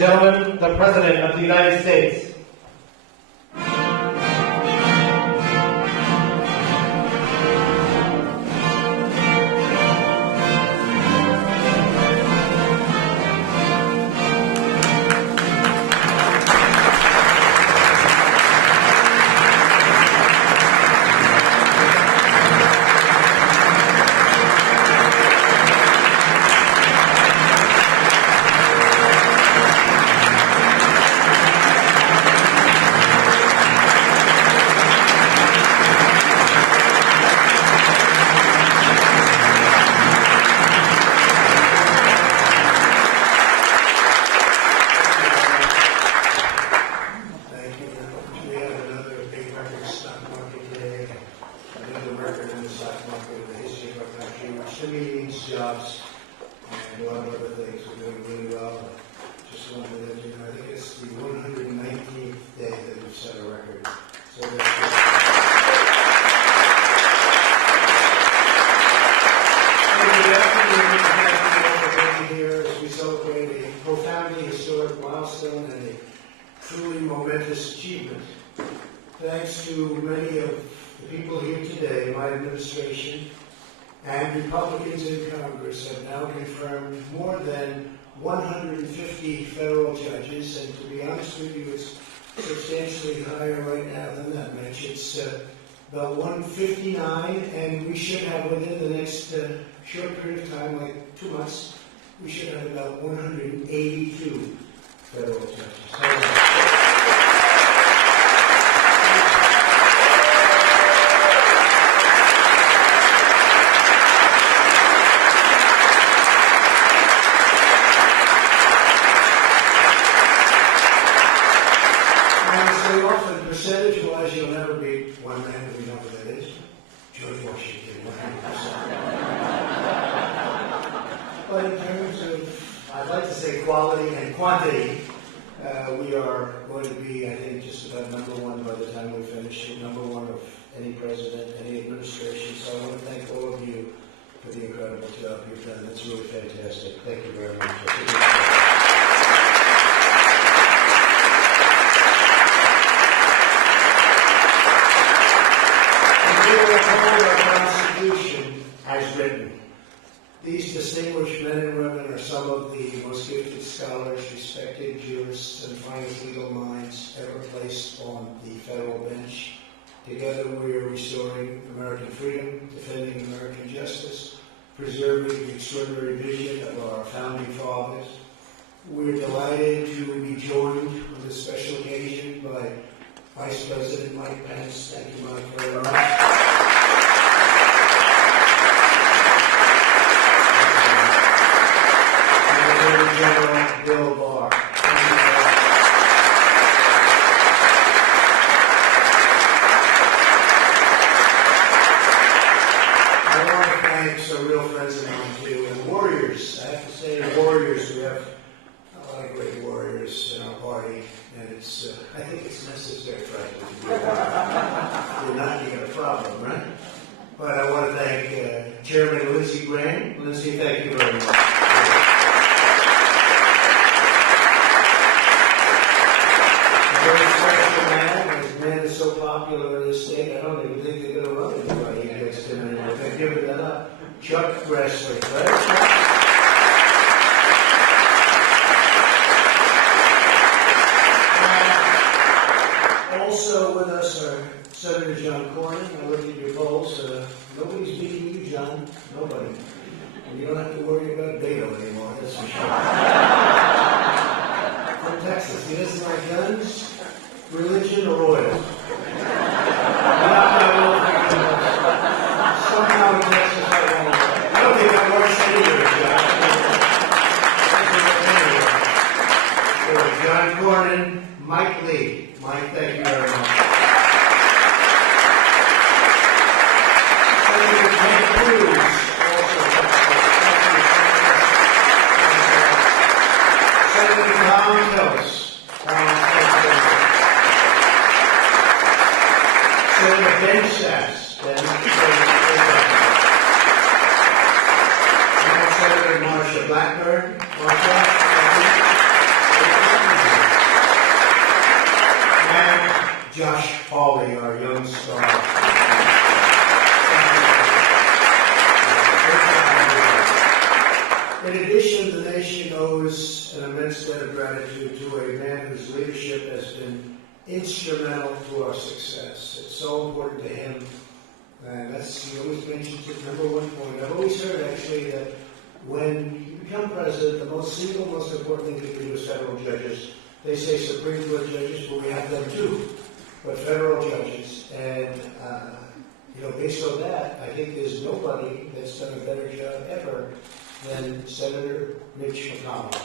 gentlemen, the President of the United States. Jobs and a lot of other things. We're doing really well. Just wanted to let you know, I think it's the 119th day that we've set a record. So that's here as we celebrate a profoundly historic milestone and a truly momentous achievement. Thanks to many of the people here today, my administration, and Republicans in Congress have now confirmed more than 150 federal judges, and to be honest with you, it's substantially higher right now than that, Mitch. It's about 159, and we should have within the next short period of time, like 2 months, we should have about 182 federal judges. Percentage-wise, you'll never beat one man that we know who that is, George Washington, 100%. But in terms of, I'd like to say quality and quantity, we are going to be, I think, just about number one by the time we finish it, number one of any president, any administration. So I want to thank all of you for the incredible job you've done. It's really fantastic. Thank you very much. Our Constitution as written. These distinguished men and women are some of the most gifted scholars, respected jurists, and finest legal minds ever placed on the federal bench. Together we are restoring American freedom, defending American justice, preserving the extraordinary vision of our founding fathers. We're delighted to be joined on this special occasion by Vice President Mike Pence. Thank you, Mike, very much. General Bill Barr. I want to thank some real friends of mine too, and warriors. I have to say, warriors. We have a lot of great warriors in our party, and it's. I think it's necessary, frankly. If not, you got a problem, right? But I want to thank Chairman Lindsey Graham. Lindsey, thank you very much. So popular in this state, I don't even think they're going to run anybody against him anymore. They're giving that up. Chuck Grassley, right? Also with us are Senator John Cornyn. I looked at your polls. Nobody's beating you, John. Nobody. And you don't have to worry about Beto anymore, that's for sure. From Texas, he doesn't like guns, religion, or oil. Somehow in Texas, I don't think I want to say either, John Cornyn, Mike Lee. Mike, thank you very much. Senator Ted Cruz, Senator Tom Tillis. Senator Ben Sass. Senator Marsha Blackburn. Marsha. immense debt of gratitude to a man whose leadership has been instrumental to our success. It's so important to him. And he always mentions the number one point. I've always heard, actually, that when you become president, the single most important thing you can do is federal judges. They say Supreme Court judges, but we have them too. But federal judges. And, based on that, I think there's nobody that's done a better job ever than Senator Mitch McConnell.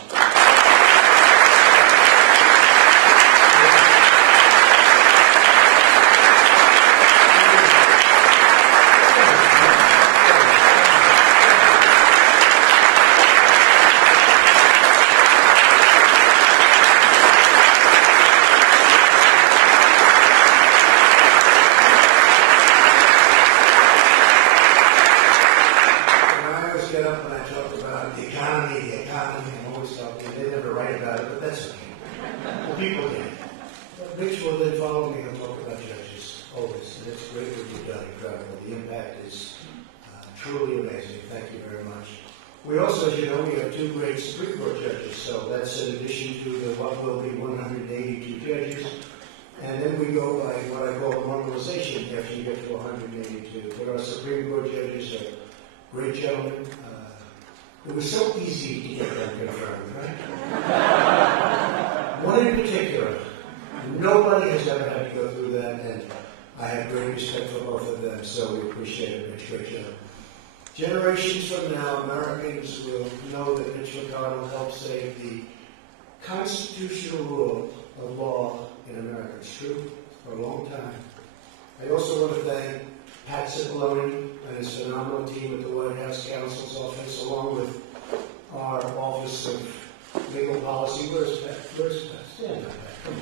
Rich will then follow me and talk about judges, always, and it's great what you've done, incredible. The impact is truly amazing. Thank you very much. We also, as you know, we have two great Supreme Court judges, so that's in addition to the what will be 182 judges, and then we go by what I call normalization after you get to 182. But our Supreme Court judges are great gentlemen. It was so easy to get them confirmed, right? One in particular. Nobody has ever had to go through that, and I have great respect for both of them, so we appreciate it, Mitch. Great job. Generations from now, Americans will know that Mitch McConnell helped save the constitutional rule of law in America. It's true for a long time. I also want to thank Pat Cipollone and his phenomenal team at the White House Counsel's Office, along with our Office of Legal Policy. Where's Pat? Stand up, Pat. Come on.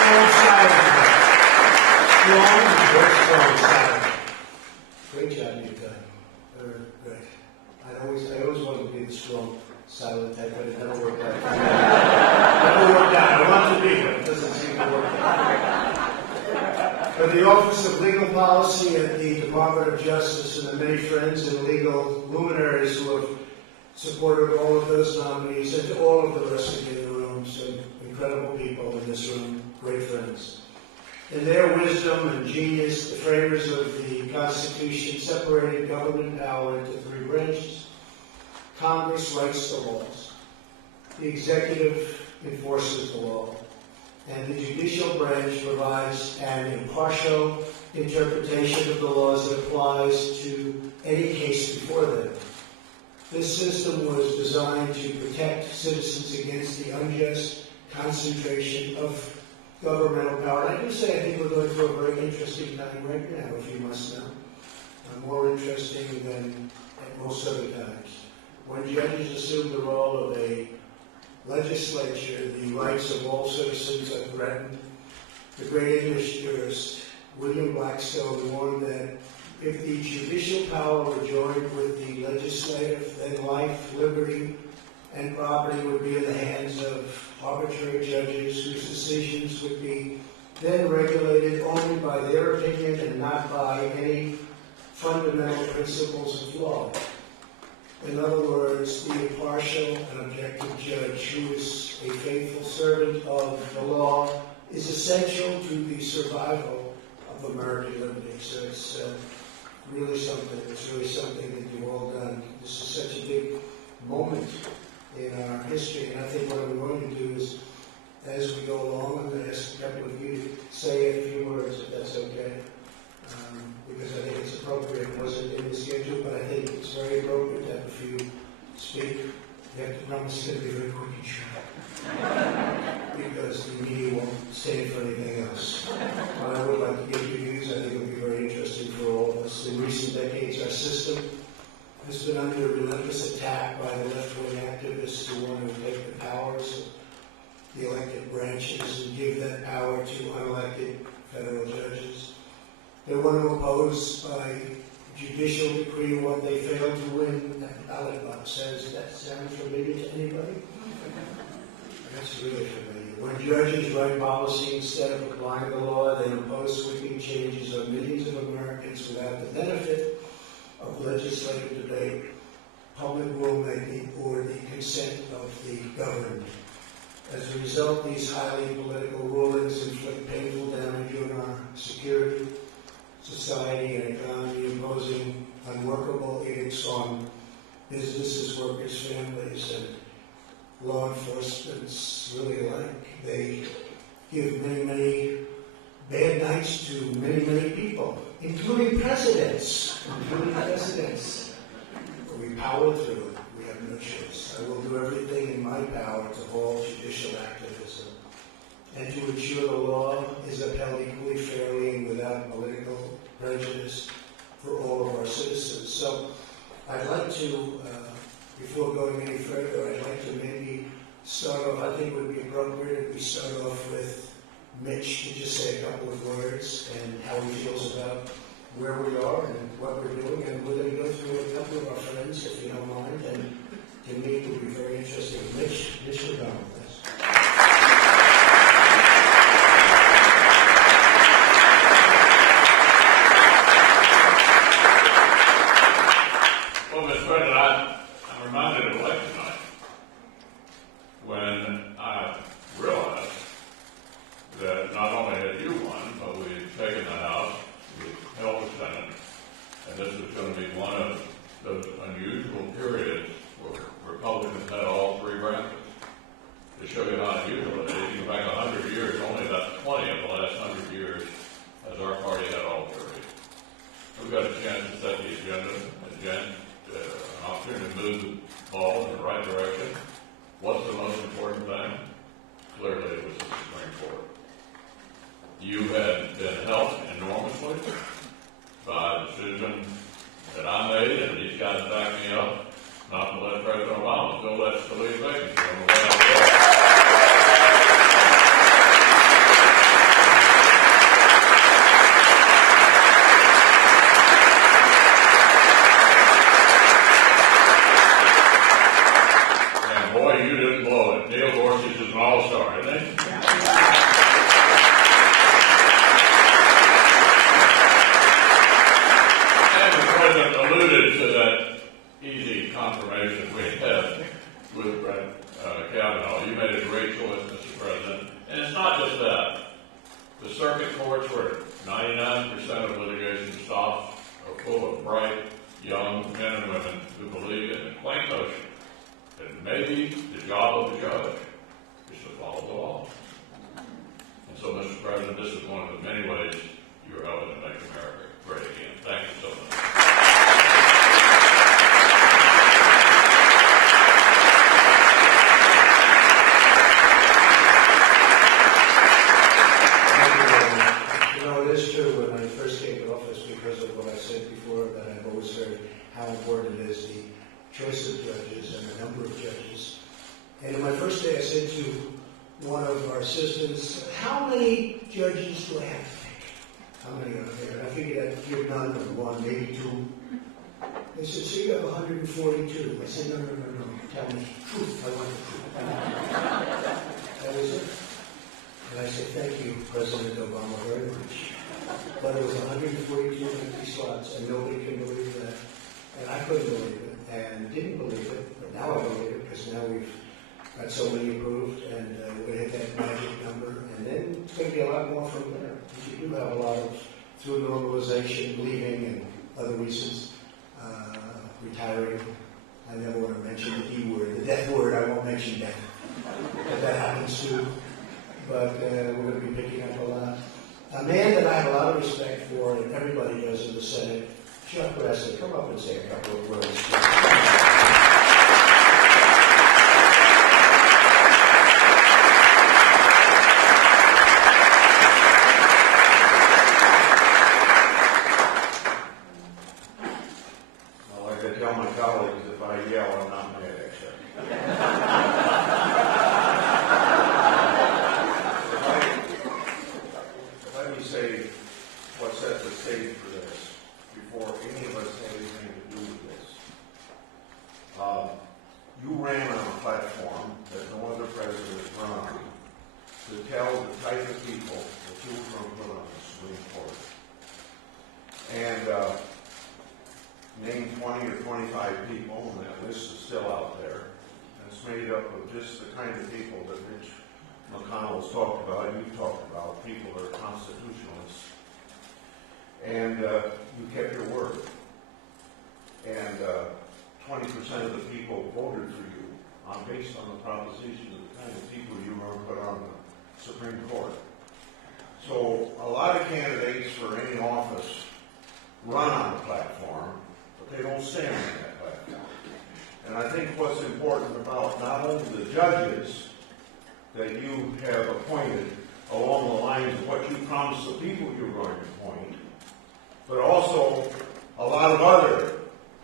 Strong silent. Great job you've done. Very great. I always wanted to be the strong silent type, but it never worked out. I want to be, but it doesn't seem to work out. But the Office of Legal Policy at the Department of Justice and the many friends and legal luminaries who have supported all of those nominees, and to all of the rest of you in the room, some incredible people in this room, great friends. In their wisdom and genius, the framers of the Constitution separated government power into three branches. Congress writes the laws. The executive enforces the law. And the judicial branch provides an impartial interpretation of the laws that applies to any case before them. This system was designed to protect citizens against the unjust concentration of governmental power. And I do say I think we're going through a very interesting time right now, if you must know. More interesting than at most other times. When judges assume the role of a legislature, the rights of all citizens are threatened. The great English jurist, William Blackstone, warned that if the judicial power were joined with the legislative, then life, liberty, and property would be in the hands of arbitrary judges whose decisions would be then regulated only by their opinion and not by any fundamental principles of law. In other words, the impartial and objective judge who is a faithful servant of the law is essential to the survival of American liberty. So it's really something. It's really something that you've all done. This is such a big moment in our history, and I think what I'm going to do is, as we go along, I'm going to ask a couple of you to say a few words, if that's okay, because I think it's appropriate. It wasn't in the schedule, but I think it's very appropriate to have a few speak. You have to promise it's going to be very quick and short, because the media won't stay for anything else. But I would like to give you views. I think it will be very interesting for all of us. In recent decades, our system has been under relentless attack by the left-wing activists who want to take the powers of the elected branches and give that power to unelected federal judges. They want to oppose by judicial decree what they failed to win. That ballot box says, that sound familiar to anybody? That's really familiar. When judges write policy instead of applying the law, they impose sweeping changes on millions of Americans without the benefit of of legislative debate, public rulemaking, or the consent of the governed. As a result, these highly political rulings inflict painful damage on our security, society, and economy, imposing unworkable edicts on businesses, workers, families, and law enforcement really alike. They give many, many bad nights to many, many people, including presidents. We power through it. We have no choice. I will do everything in my power to halt judicial activism and to ensure the law is upheld equally, fairly, and without political prejudice for all of our citizens. So I'd like to, before going any further, I'd like to maybe start off, I think it would be appropriate if we start off with Mitch to just say a couple of words and how he feels about where we are and what we're doing. And we're going to go through a couple of our friends, if you don't mind. And to me, it would be very interesting. Mitch, we're going with this. Well, Mr. President, I'm reminded of election night when I realized that not only had you won, but we'd taken the House, we'd held the Senate, and this was going to be one of those unusual periods where Republicans had all three branches. To show you how unusual it is, you go back 100 years, only about 20 of the last 100 years has our party had all three. We've got a chance to set the agenda, an opportunity to move the ball in the right direction. What's the most important thing? Clearly it was the Supreme Court. You had been helped enormously by the decision that I made, and these guys back me up, not to let President Obama fill that Scalia vacancy on the way out there. And boy, you didn't blow it. Neil Gorsuch is an all-star, isn't he? Alluded to that easy confirmation we had with Brett Kavanaugh. You made a great choice, Mr. President. And it's not just that. The circuit courts where 99% of litigation stops are full of bright, young men and women who believe in the plain notion that maybe the job of the judge is to follow the law. And so, Mr. President, this is one of the many ways you're helping to make America great again. Thank you so much. How important it is, the choice of judges and the number of judges. And on my first day, I said to one of our assistants, how many judges do I have to pick? How many are there? And I figured I'd give none of one, maybe two. They said, so you have 142. I said, no. Tell me the truth. I want the truth. That was it. And I said, thank you, President Obama, very much. But it was 142 empty slots, and nobody can believe that. And I couldn't believe it, and didn't believe it, but now I believe it, because now we've got so many approved, and we're going to hit that magic number, and then it's going to be a lot more from there. You do have a lot of, through normalization, leaving, and other reasons, retiring. I never want to mention the D word, the death word, I won't mention death. But that happens too. But we're going to be picking up a lot. A man that I have a lot of respect for, and everybody does in the Senate, Chuck Grassley, come up and say a couple of words. I like to tell my colleagues, if I yell, I'm not mad, actually. Let me say what sets the stage for this before any of us have anything to do with this. You ran on a platform that no other president has run on to tell the type of people that you were going to put on the Supreme Court. And name 20 or 25 people, and that list is still out there. And it's made up of just the kind of people that Mitch McConnell's talked about, and you've talked about, people that are constitutionalists. And you kept your word. And 20% of the people voted for you based on the proposition of the kind of people you were going to put on the Supreme Court. So a lot of candidates for any office run on a platform, but they don't stand on that platform. And I think what's important about not only the judges that you have appointed along the lines of what you promised the people you were going to appoint, but also a lot of other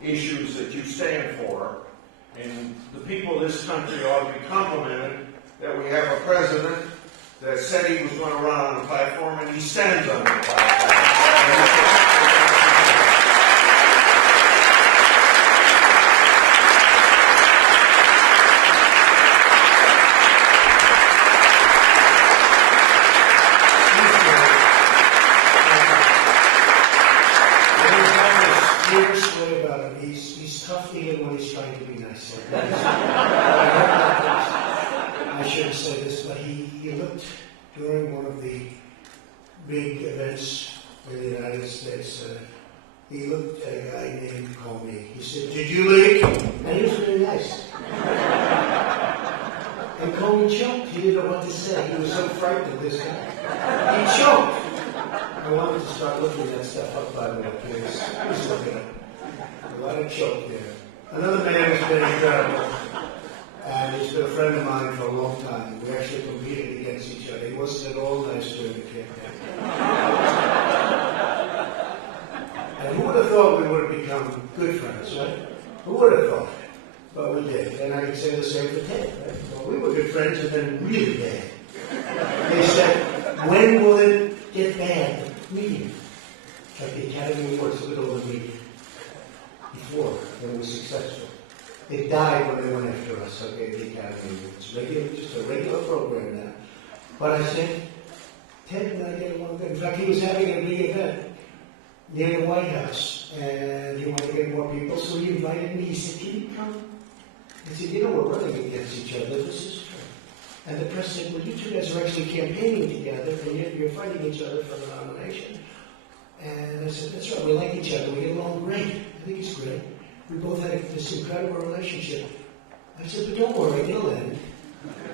issues that you stand for. And the people of this country ought to be complimented that we have a president that said he was going to run on the platform, and he stands on the platform. He's tough even when he's trying to be nice. I shouldn't say this, but he looked during one of the big events in the United States. He looked at a guy named Comey. He said, "Did you leak?" And he was really nice. And Comey choked. He didn't know what to say. He was so frightened of this guy. He choked. I wanted to start looking that stuff up, by the way, because he's looking at a lot of choke there. Another man who's been incredible, and he's been a friend of mine for a long time. We actually competed against each other. He wasn't at all nice during the campaign. And who would have thought we would have become good friends, right? Who would have thought? But we did. And I can say the same for Ted, right? Well, we were good friends and then really bad. They said, when will it get bad? Media. Like the Academy Awards, look at all the media. Before, when it was successful. It died when they went after us, okay, the Academy Awards. Just a regular program now. But I said, Ted and I get along good. In fact, he was having a big event near the White House, and he wanted to get more people, so he invited me. He said, "Can you come?" I said, "You know, we're running against each other. This is true." And the press said, "Well, you two guys are actually campaigning together, and yet you're fighting each other for the nomination." And I said, "That's right, we like each other. We get along great. I think it's great. We both had this incredible relationship." I said, "But don't worry, it'll end.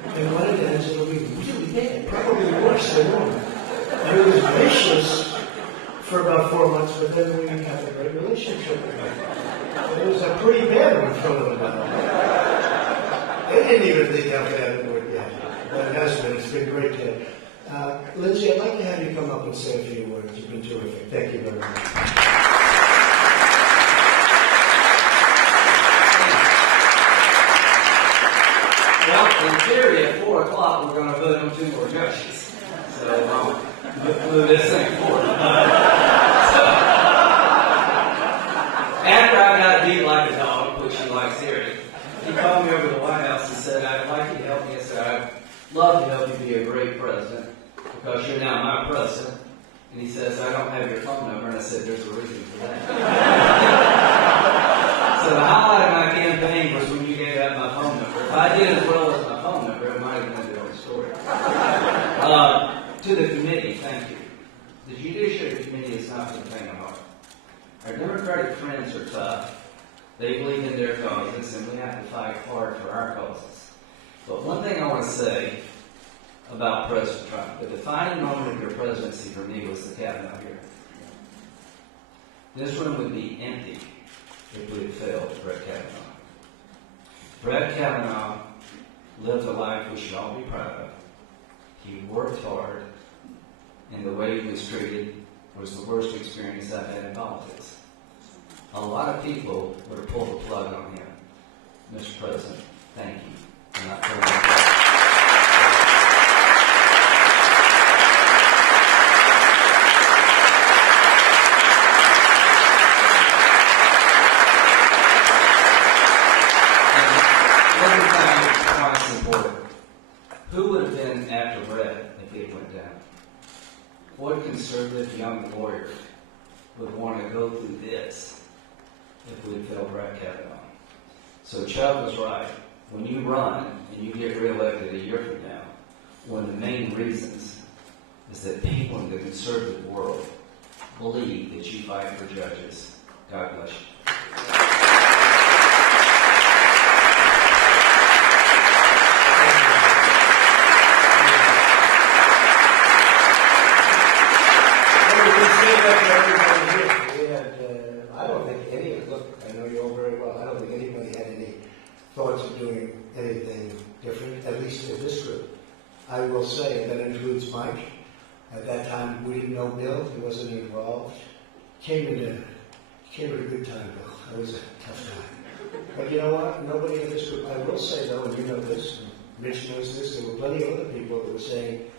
And when it ends, it'll be really bad, probably worse than normal." And it was vicious for about 4 months, but then we had a great relationship. And it was a pretty bad one from them. They didn't even think how bad it would get. But it has been. It's been great, Ted. Lindsay, I'd like to have you come up and say a few words. You've been terrific. Thank you very much. Well, in theory, at 4 o'clock, we're going to vote on 2 more judges. So, move this thing forward. After I got beat like a dog, which he likes hearing, he called me over to the White House and said, "I'd like you to help me." I said, "I'd love to help you be a great president, because you're now my president." And he says, "I don't have your phone number." And I said, "There's a reason for that." So the highlight of my campaign was when you gave out my phone number. If I did as well as my phone number, it might have been a different story. To the committee, thank you. The Judicial Committee is not for the faint of heart. Our Democratic friends are tough. They believe in their causes, and we have to fight hard for our causes. But one thing I want to say about President Trump, the defining moment of your presidency for me was the Kavanaugh hearing. This room would be empty if we had failed Brett Kavanaugh. Brett Kavanaugh lived a life we should all be proud of. He worked hard, and the way he was treated was the worst experience I've had in politics. A lot of people would have pulled the plug on him. Mr. President, thank you for not pulling the plug. Who would have been after Brett if he went down? What conservative young lawyer would want to go through this if we had failed Brett Kavanaugh. So Chuck was right. When you run and you get reelected a year from now, one of the main reasons is that people in the conservative world believe that you fight for judges. God bless you. I don't think any, look, I know you all very well, I don't think anybody had any thoughts of doing anything different, at least in this group. I will say, that includes Mike. At that time, we didn't know Bill, he wasn't involved. Came at a good time, Bill. It was a tough time. But you know what? Nobody in this group, I will say though, and you know this, and Mitch knows this, there were plenty of other people that were saying,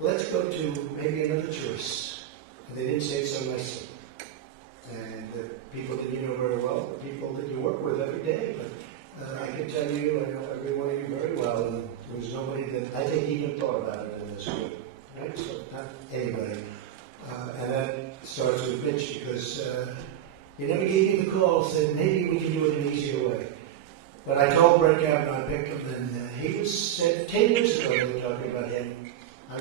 let's go to maybe another choice. And they didn't say it so nicely. And the people that you know very well, the people that you work with every day. But I can tell you, I know every one of you very well, and there was nobody that I think even thought about it in this group. Right? So not anybody. And that starts with Mitch because he never gave me the call, said maybe we can do it an easier way. But I told Brett Kavanaugh, I picked him, and he was said 10 years ago, we were talking about him, I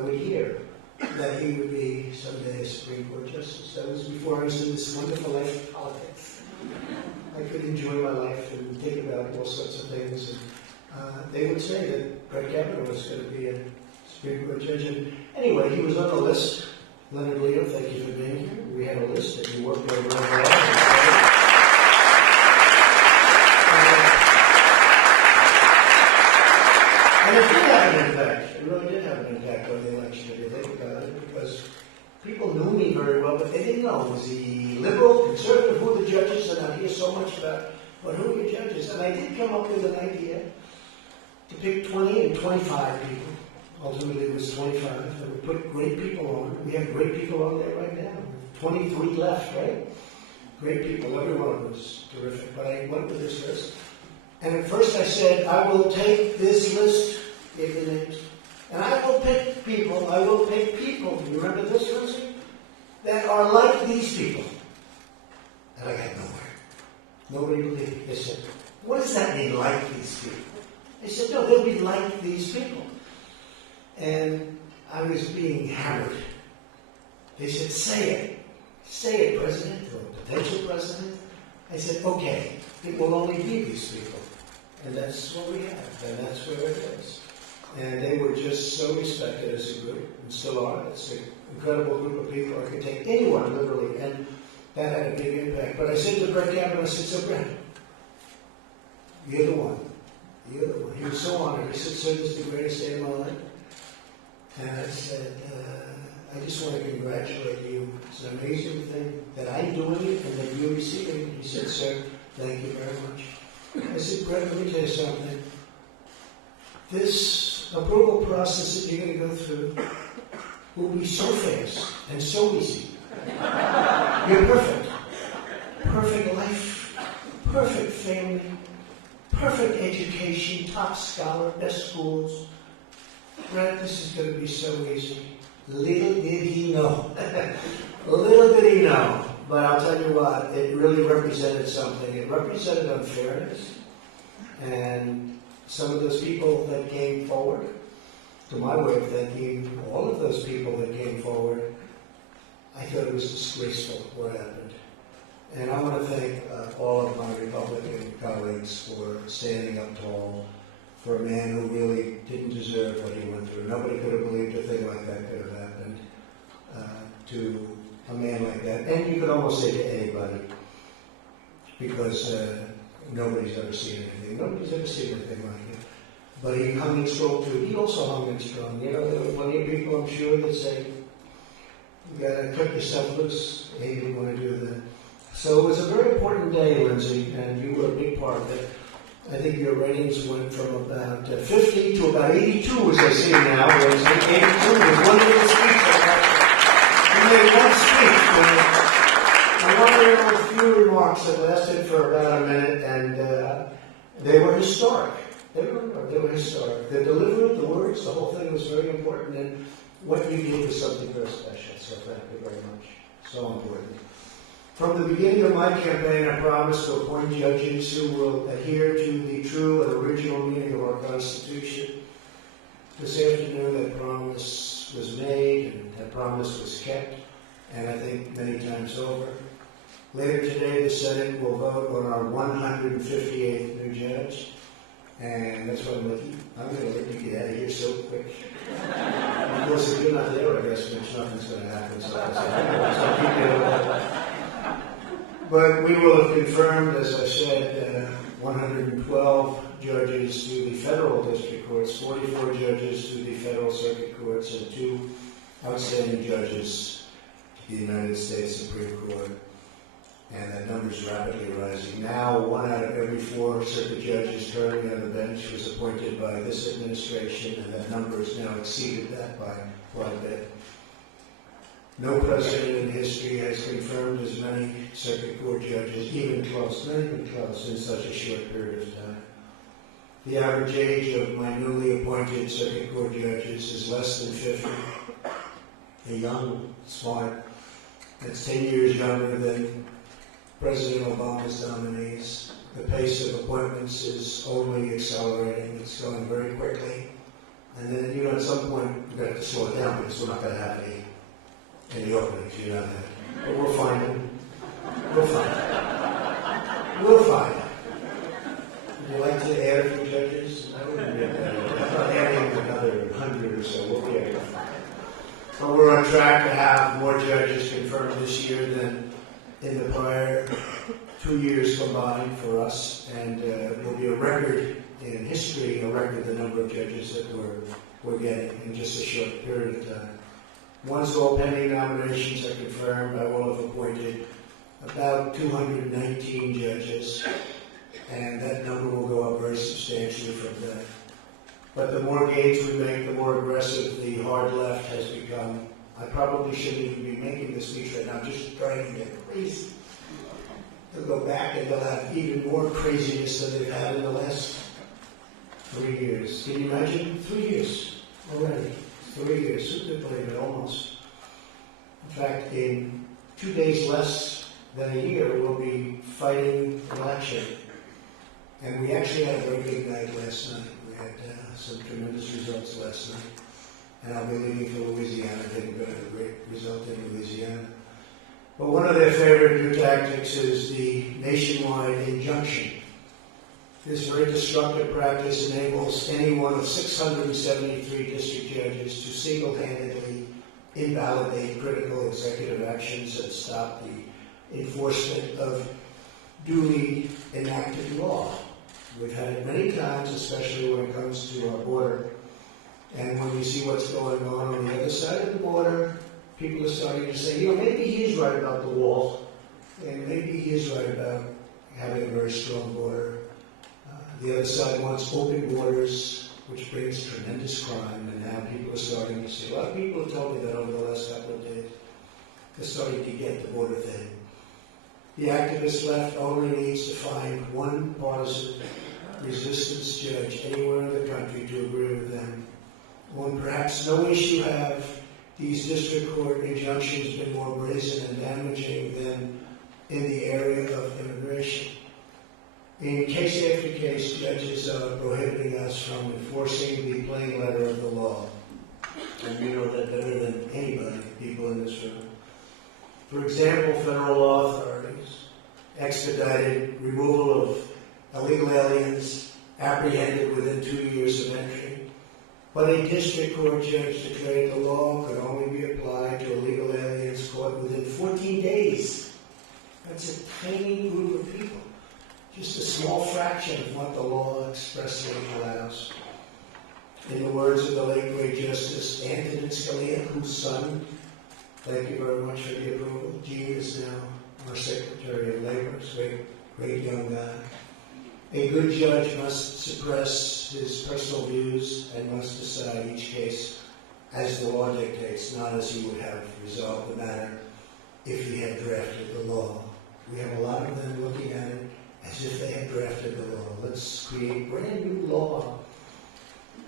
would hear that he would be someday a Supreme Court Justice. That was before I was in this wonderful life of politics. I could enjoy my life and think about all sorts of things. And they would say that Brett Kavanaugh was going to be a Supreme Court judge. And anyway, he was on the list. Leonard Leo, thank you for being here. We had a list that you worked over very well. And it did have an impact. It really did have an impact on the election, if you think about it, because people knew me very well, but they didn't know. Was he liberal, conservative, who are the judges? And I hear so much about, but who are your judges? And I did come up with an idea to pick 20 and 25 people. Ultimately, it was 25. And we put great people on. We have great people on there right now. 23 left, right? Great people. Every one of them is terrific. But I went with this list. And at first I said, I will take this list, gave the names, and I will pick people, you remember this, Lindsay? That are like these people. And I got nowhere. Nobody believed me. They said, what does that mean, like these people? They said, no, they'll be like these people. And I was being hammered. They said, say it, President, or potential President. I said, okay, it will only be these people. And that's what we have, and that's where it is. And they were just so respected as a group, and still are. It's an incredible group of people. I could take anyone literally, and that had a big impact. But I said to Brett Kavanaugh, I said, so Brett, you're the one. You're the one. He was so honored. He said, sir, this is the greatest day of my life. And I said, I just want to congratulate you. It's an amazing thing that I'm doing it and that you're receiving it. He said, sir, thank you very much. I said, Brett, let me tell you something. This approval process that you're going to go through will be so fast and so easy. You're perfect. Perfect life, perfect family, perfect education, top scholar, best schools. Brett, this is going to be so easy. Little did he know. Little did he know. But I'll tell you what, it really represented something. It represented unfairness. And some of those people that came forward, to my way of thinking, all of those people that came forward, I thought it was disgraceful what happened. And I want to thank all of my Republican colleagues for standing up tall for a man who really didn't deserve what he went through. Nobody could have believed a thing like that could have happened to a man like that. And you could almost say to anybody, because nobody's ever seen anything. Nobody's ever seen anything like it. But he hung and strong too. He also hung and strong. You know, there were plenty of people, I'm sure, that say, you got to cut yourself loose. Hey, you didn't want to do that. So it was a very important day, Lindsay, and you were a big part of it. I think your ratings went from about 50 to about 82, as I see now. Lindsay. 82 was one little speech. You made one speech, and one of few remarks that lasted for about a minute, and they were historic. They were historic. The delivery, the words, the whole thing was very important, and what you did was something very special. So thank you very much. So important. From the beginning of my campaign, I promised to appoint judges who will adhere to the true and original meaning of our Constitution. This afternoon, that promise was made, and that promise was kept, and I think many times over. Later today, the Senate will vote on our 158th new judge, and that's why I'm going to let you get out of here so quick. Of course, if you're not there, I guess nothing's going to happen. So I'll keep it up. But we will have confirmed, as I said, 112 judges to the federal district courts, 44 judges to the federal circuit courts, and 2 outstanding judges to the United States Supreme Court. And that number is rapidly rising. Now, 1 out of every 4 circuit judges currently on the bench was appointed by this administration, and that number has now exceeded that by quite a bit. No president in history has confirmed as many circuit court judges, even close, not even close, in such a short period of time. The average age of my newly appointed circuit court judges is less than 50. A young, smart, that's 10 years younger than President Obama's nominees. The pace of appointments is only accelerating. It's going very quickly. And then, at some point, we're going to have to slow it down because we're not going to have any openings, you know that. But we'll find them. We'll find them. We'll find them. Would you like to add a few judges? I wouldn't be adding another 100 or so. We'll be able to find them. But we're on track to have more judges confirmed this year than in the prior 2 years combined for us, and it will be a record in history, the number of judges that we're getting in just a short period of time. Once all pending nominations are confirmed, I will have appointed about 219 judges, and that number will go up very substantially from that. But the more gains we make, the more aggressive the hard left has become. I probably shouldn't even be making this speech right now, just trying to get crazy. They'll go back and they'll have even more craziness than they've had in the last 3 years. Can you imagine? 3 years already. 3 years. Who could believe it? Almost. In fact, in 2 days less than a year, we'll be fighting election. And we actually had a very big night last night. We had some tremendous results last night. And I'll be leaving for Louisiana. I think we're going to have a great result in Louisiana. But one of their favorite new tactics is the nationwide injunction. This very destructive practice enables any one of 673 district judges to single-handedly invalidate critical executive actions that stop the enforcement of duly enacted law. We've had it many times, especially when it comes to our border. And when you see what's going on the other side of the border, people are starting to say, maybe he is right about the wall, and maybe he is right about having a very strong border. The other side wants open borders, which brings tremendous crime, and now people are starting to say, a lot of people have told me that over the last couple of days. They're starting to get the border thing. The activist left only needs to find one partisan resistance judge anywhere in the country to agree with them. On perhaps no issue have these district court injunctions been more brazen and damaging than in the area of immigration. In case after case, judges are prohibiting us from enforcing the plain letter of the law. And you know that better than anybody, people in this room. For example, federal law authorities expedited removal of illegal aliens apprehended within 2 years of entry. But a district court judge declared the law could only be applied to illegal aliens caught within 14 days. That's a tiny group of people. Just a small fraction of what the law expressly allows. In the words of the late great Justice Antonin Scalia, whose son, thank you very much for the approval, Gene is now our Secretary of Labor, great young guy. A good judge must suppress his personal views and must decide each case as the law dictates, not as he would have resolved the matter if he had drafted the law. We have a lot of them looking at it as if they had drafted the law. Let's create brand new law.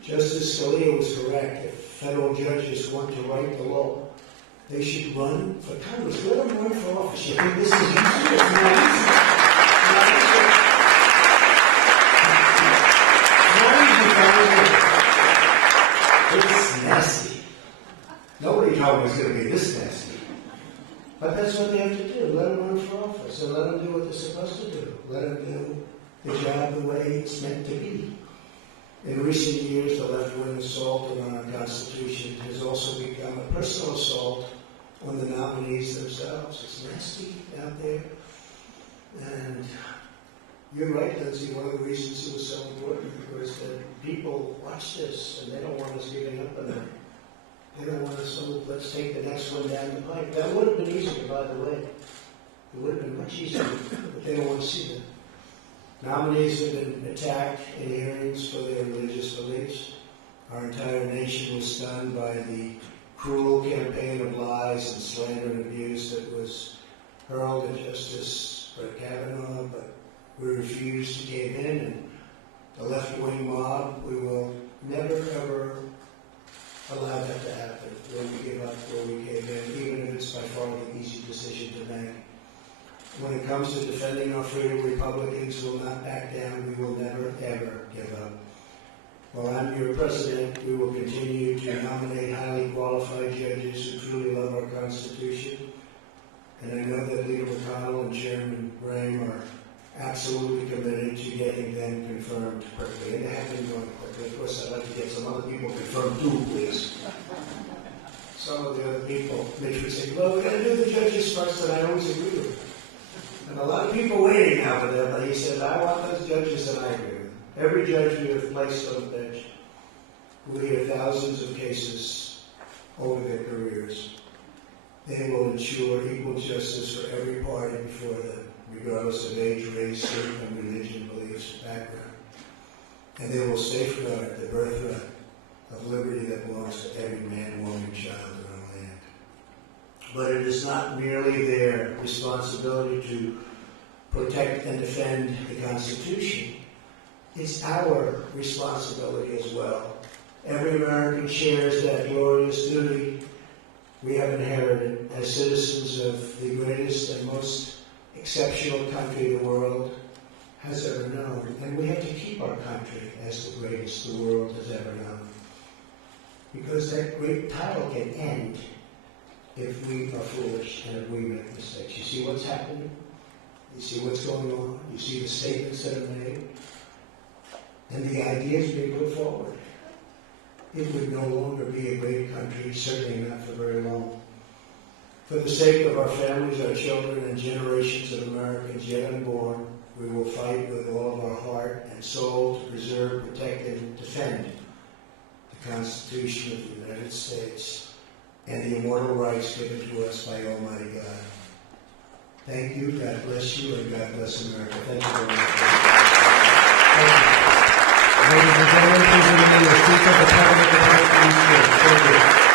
Justice Scalia was correct. If federal judges want to write the law, they should run for Congress. Let them run for office. You think this is easy? It's not easy. It's nasty. Nobody told me it was going to be this nasty. But that's what they have to do. Let them run for office and let them do what they're supposed to do. Let them do the job the way it's meant to be. In recent years, the left-wing assault on our Constitution has also become a personal assault on the nominees themselves. It's nasty out there. And you're right, Lindsay, one of the reasons it was so important was that people watch this and they don't want us giving up on them. They don't want us, so let's take the next one down the pipe. That would have been easier, by the way. It would have been much easier, but they don't want to see that. Nominees have been attacked in hearings for their religious beliefs. Our entire nation was stunned by the cruel campaign of lies and slander and abuse that was hurled at Justice Brett Kavanaugh, but we refused to cave in, and the left-wing mob, we will never, ever allow that to happen. Will we give up, will we cave in, even if it's by far the easy decision to make. When it comes to defending our freedom, Republicans will not back down. We will never, ever give up. While I'm your president, we will continue to nominate highly qualified judges who truly love our Constitution. And I know that Leader McConnell and Chairman Graham are absolutely committed to getting them confirmed quickly. And they have been going quickly. Of course, I'd like to get some other people confirmed too, please. Some of the other people, Mitch would say, well, we're going to do the judges first, and I always agree with them. And a lot of people waiting now for them, but he said, I want those judges, and I agree with them. Every judge we have placed on the bench will hear thousands of cases over their careers. They will ensure equal justice for every party before them, regardless of age, race, income, religion, beliefs, background. And they will safeguard the birthright of liberty that belongs to every man, woman, and child in our land. But it is not merely their responsibility to protect and defend the Constitution. It's our responsibility as well. Every American shares that glorious duty we have inherited as citizens of the greatest and most exceptional country the world has ever known. And we have to keep our country as the greatest the world has ever known. Because that great title can end if we are foolish and if we make mistakes. You see what's happening? You see what's going on? You see the statements that are made? And the ideas being put forward. It would no longer be a great country, certainly not for very long. For the sake of our families, our children, and generations of Americans yet unborn, we will fight with all of our heart and soul to preserve, protect, and defend the Constitution of the United States and the immortal rights given to us by Almighty God. Thank you, God bless you, and God bless America. Thank you very much. Thank you. Ladies and gentlemen, please remain the Speaker of the Parliament of the United States. Thank you.